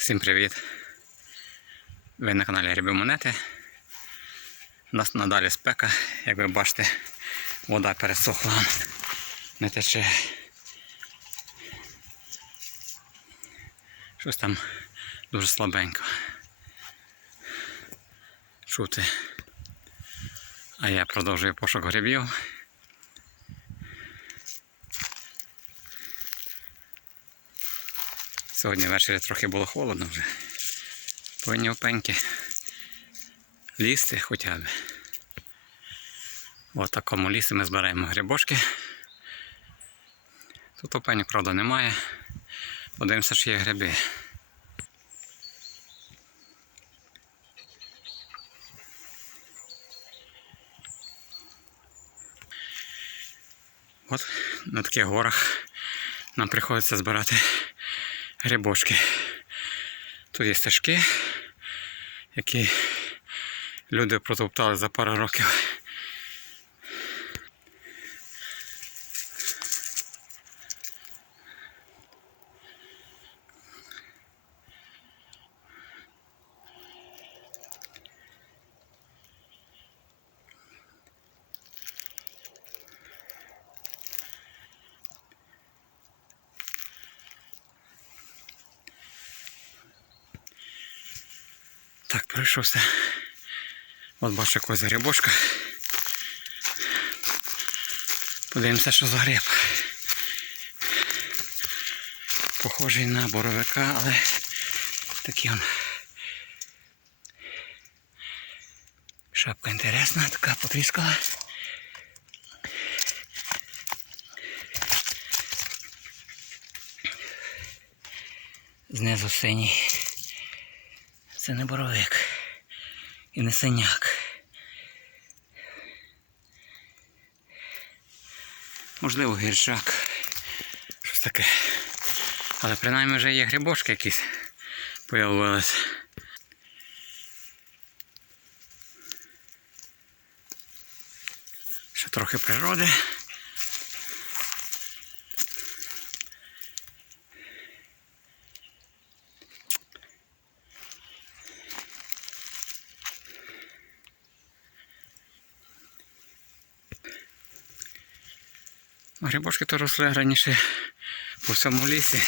Всім привіт! Ви на каналі Гриби Монети. У нас надалі спека, як ви бачите, вода пересохла, не тече. Щось там дуже слабенько. Чути. А я продовжую пошук грибів. Сьогодні ввечері трохи було холодно вже. Повинні опеньки лізти хоча б. В такому лісі ми збираємо грибочки. Тут опеньок, правда, немає. Подивимося, що є гриби. От на таких горах нам приходиться збирати грибочки. Тут є стежки, які люди протоптали за пару років. Пройшовся. От бачу якогось грибочка. Подивимося, що за гриб. Похожий на боровика, але такий он. Шапка інтересна, така потріскала. Знизу синій. Це не боровик і не синяк. Можливо, гіршак. Щось таке. Але принаймні вже є грибочки якісь появились. Ще трохи природи. Грибочки то росли раніше по всьому лісі.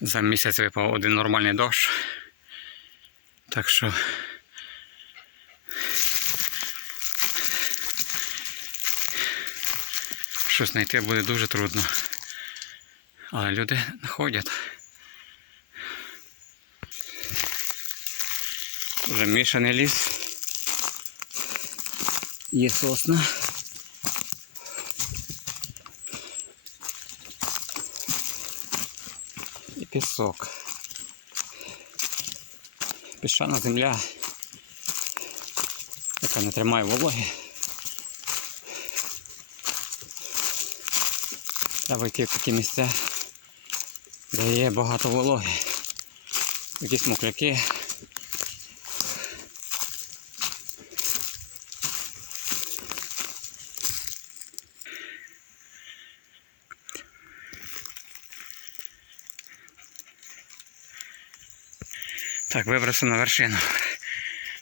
За місяць випав один нормальний дощ. Так що щось знайти буде дуже трудно. Але люди знаходять. Вже мішаний ліс. Є сосна. І пісок. Піщана земля, яка не тримає вологи. Треба йти в такі місця, де є багато вологи. Якісь мокляки. Так, вибрався на вершину.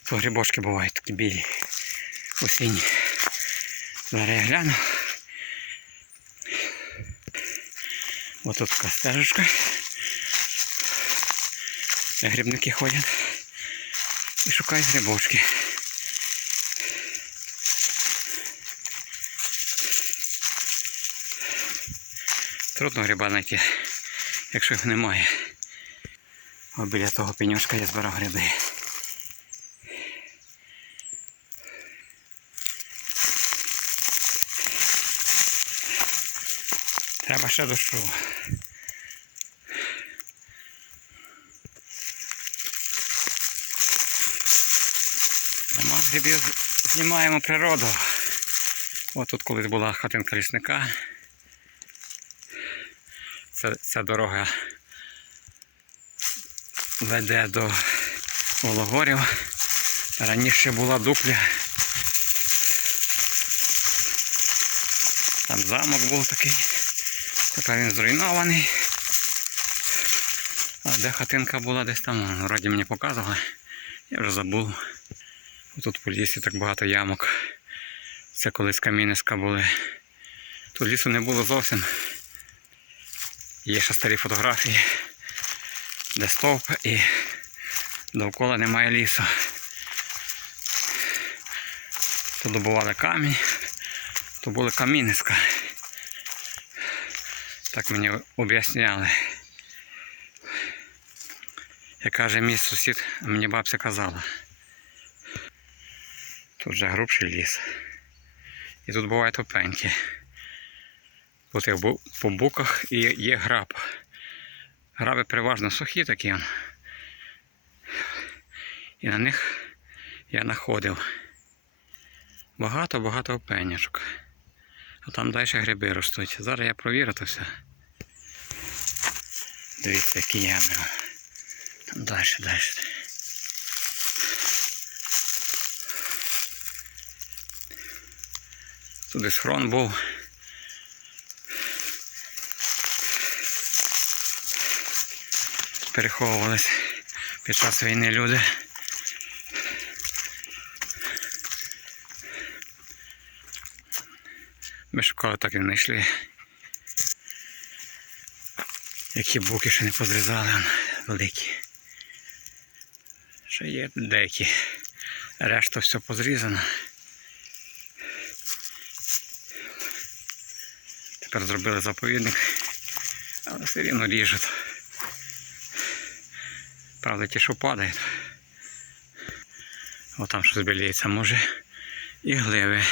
Тут грибочки бувають такі білі. Осінні. Зараз я гляну. Ось тут така стежечка. Грибники ходять і шукають грибочки. Трудно гриба знайти, якщо їх немає. О, біля того пеньошка я збирав гриби. Треба ще душу. Нема грибів, знімаємо природу. Ось тут колись була хатинка лісника. Це, ця дорога веде до Вологорів. Раніше була дупля. Там замок був такий. Тепер він зруйнований. А де хатинка була десь там, ну, вроді мені показували. Я вже забув. Тут по лісі так багато ямок. Це колись камінеска були. Тут лісу не було зовсім. Є ще старі фотографії де стовп і довкола немає лісу. Тут добували камінь, то були камінська. Так мені об'ясняли. Як каже мій сусід, мені бабця казала. Тут вже грубший ліс. І тут бувають топеньки. Тут є бу- по буках і є граб. Граби переважно сухі такі. І на них я знаходив багато-багато опенячок. А там далі гриби ростуть. Зараз я провірю то все. Дивіться, які ями. Там далі, далі. Туди схрон був. Переховувались під час війни люди. Ми шукали, так і не знайшли. Які буки ще не позрізали, великі. Ще є деякі. Решта все позрізано. Тепер зробили заповідник, але все рівно ріжуть. Правда, ті, що падають. О, там щось біліється, може. І гливи.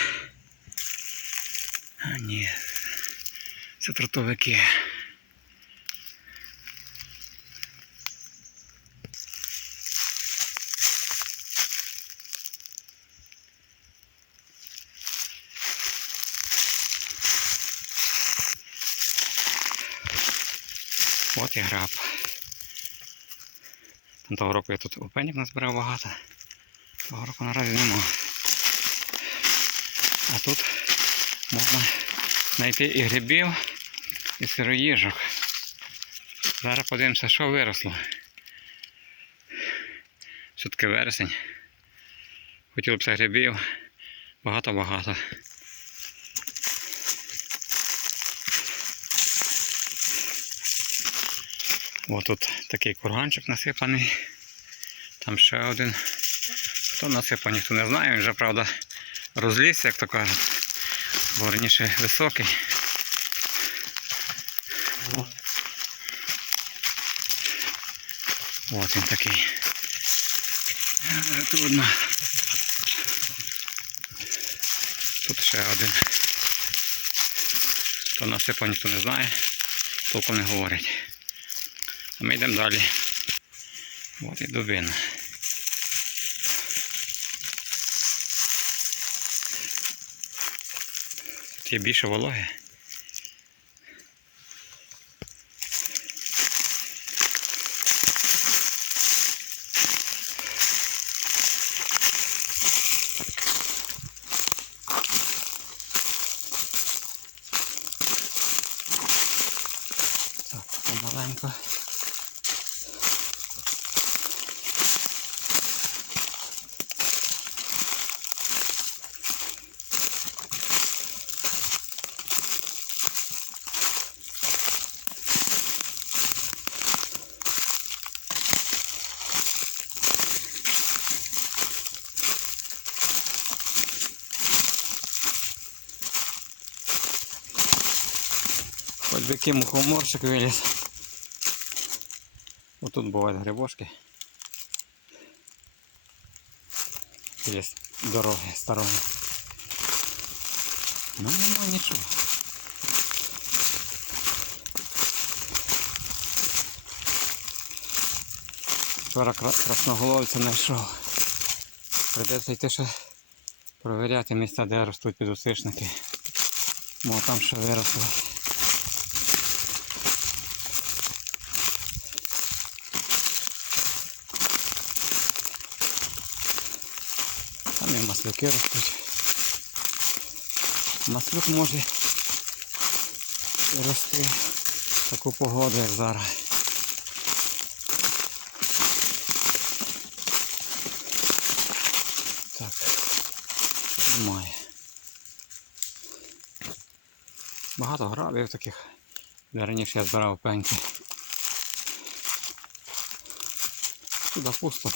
А ні. Це тротовики. От і граб. Того року я тут опеньок назбирав багато. Того року наразі нема. А тут можна знайти і грибів, і сироїжок. Зараз подивимося, що виросло. Все-таки вересень. Хотілося б грибів. Багато-багато. Ось тут такий курганчик насипаний. Там ще один. Хто насипав, ніхто не знає. Він вже, правда, розлізся, як то кажуть. Бо раніше високий. Ось він такий. Трудно. Тут ще один. Хто насипав, ніхто не знає. Толком не говорить. А ми йдемо далі. От і дубина. Тут є більше вологи. Так, помаленько. Який мухоморчик виліз. Отут бувають грибочки. Біля дороги сторони. Ну нема нічого. Вчора красноголовця знайшов. Придеться йти ще провіряти місця, де ростуть підосичники. Мо там ще виросли. Там і маслюки ростуть. Маслюк може рости в таку погоду, як зараз. Так, немає. Багато грабів таких, де раніше я збирав пеньки. Туди пусто.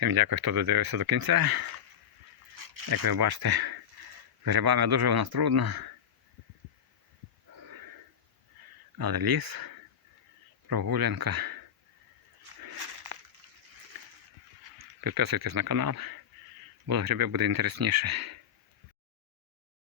Всім дякую, хто додивився до кінця. Як ви бачите, з грибами дуже у нас трудно. Але ліс, прогулянка. Підписуйтесь на канал, бо гриби буде інтересніше.